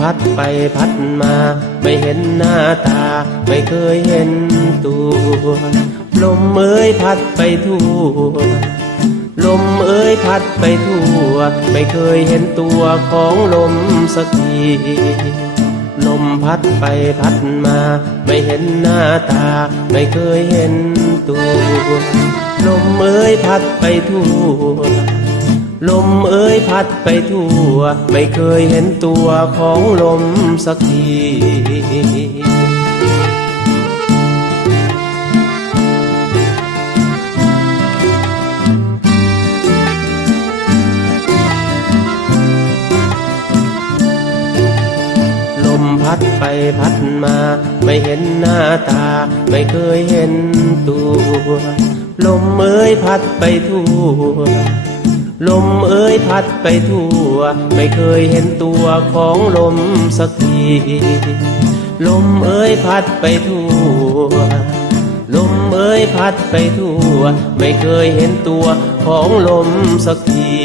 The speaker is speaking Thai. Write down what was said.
พัดไปพัดมา ไม่เห็นหน้าตา ไม่เคยเห็นตัวลมเอ้ยพัดไปทั่วลมเอ้ยพัดไปทั่ว ไม่เคยเห็นตัวของลมสักทีลมพัดไปพัดมา ไม่เห็นหน้าตา ไม่เคยเห็นตัว ลมเอ้ยพัดไปทั่วลมเอ้ พัดไปทั่ว ไม่เคยเห็นตัวของลมสักทีลมพัดไปพัดมา ไม่เห็นหน้าตา ไม่เคยเห็นตัว ลมเอ้ยพัดไปทั่ว ลมเอ้ยพัดไปทั่ว ไม่เคยเห็นตัวของลมสักที ลมเอ้ยพัดไปทั่ว ลมเอ้ยพัดไปทั่ว ไม่เคยเห็นตัวของลมสักที